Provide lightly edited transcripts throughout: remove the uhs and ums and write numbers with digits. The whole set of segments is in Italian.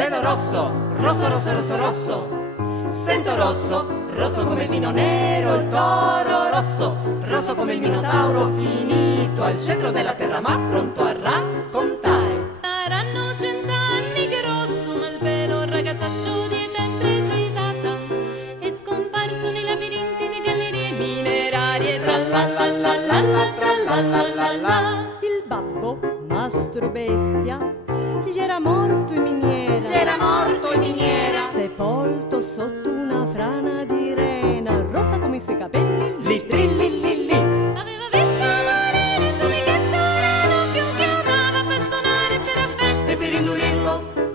pelo rosso, rosso, rosso, rosso, rosso. Sento rosso, rosso come il vino nero, il toro rosso, rosso come il minotauro finito al centro della terra ma pronto a raccontare. Saranno 100 anni che rosso, ma il pelo ragazzaccio di età imprecisata è scomparso nei labirinti di gallerie minerarie. Tra la la la la la, tra la la la la. Il babbo, mastro bestia, gli era morto in miniera. Gli era morto in miniera, Sepolto sotto una frana di rena, rossa come i suoi capelli. li trilli li li. Aveva visto morire il suo amichetto Ranocchio che amava bastonare per affetto E per indurirlo,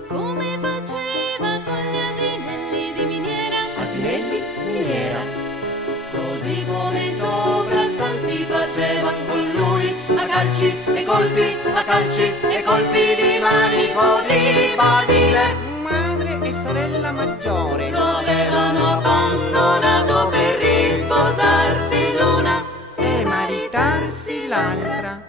come faceva con gli asinelli di miniera. asinelli, miniera. Così come i soprastanti facevan con lui, a calci e colpi, a calci e colpi di manico di badile. Madre e sorella maggiore Lo avevano abbandonato per risposarsi l'una e maritarsi l'altra.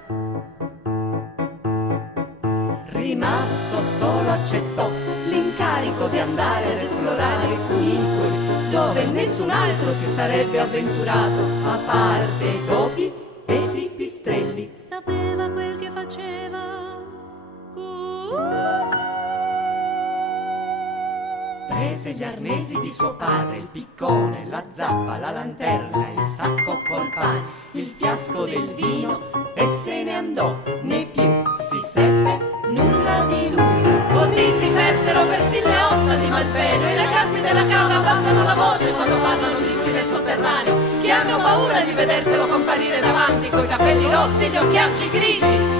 Rimasto solo accettò l'incarico di andare ad esplorare i cunicoli dove nessun altro si sarebbe avventurato a parte i topi e i pipistrelli. sapeva quel che faceva. Prese gli arnesi di suo padre, il piccone, la zappa, la lanterna, il sacco col pane, il fiasco del vino e se ne andò, né più si seppe nulla di lui. Così si persero persino le ossa di Malpelo. I ragazzi della cava abbassano la voce quando parlano di lui nel sotterraneo, che hanno paura di vederselo comparire davanti coi capelli rossi e gli occhiacci grigi.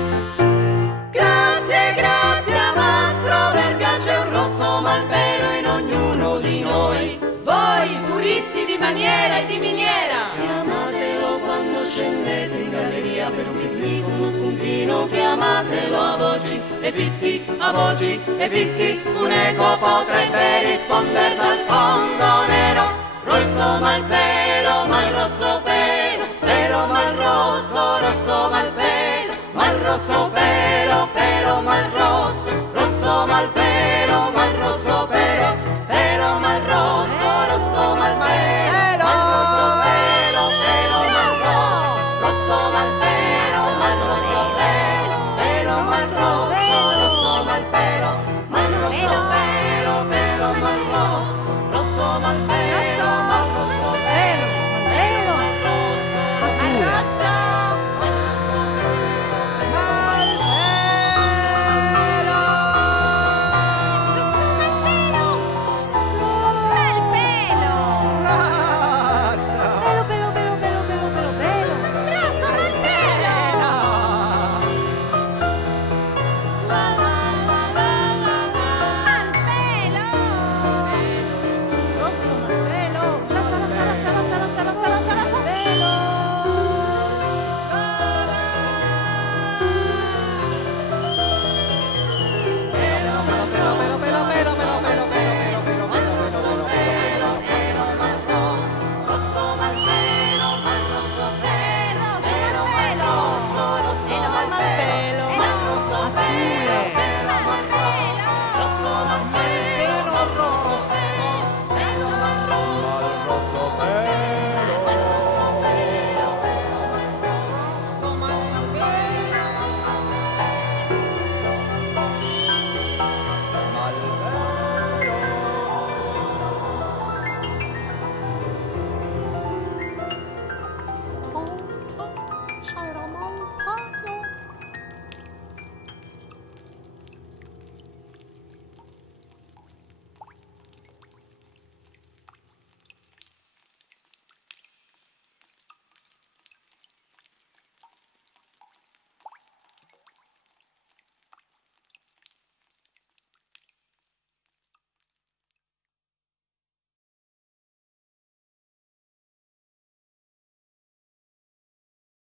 Grazie, grazie a Mastro Verga, c'è un rosso Malpelo in ognuno di noi. Voi, turisti di maniera e di miniera, chiamatelo quando scendete in galleria per un picnic, uno spuntino, chiamatelo a voci e fischi, a voci e fischi. Un eco potrebbe rispondere dal fondo nero. Rosso Malpelo, mal rosso pelo, pelo mal rosso, rosso Malpelo, mal rosso pelo, pelo mal rosso, rosso Malpelo.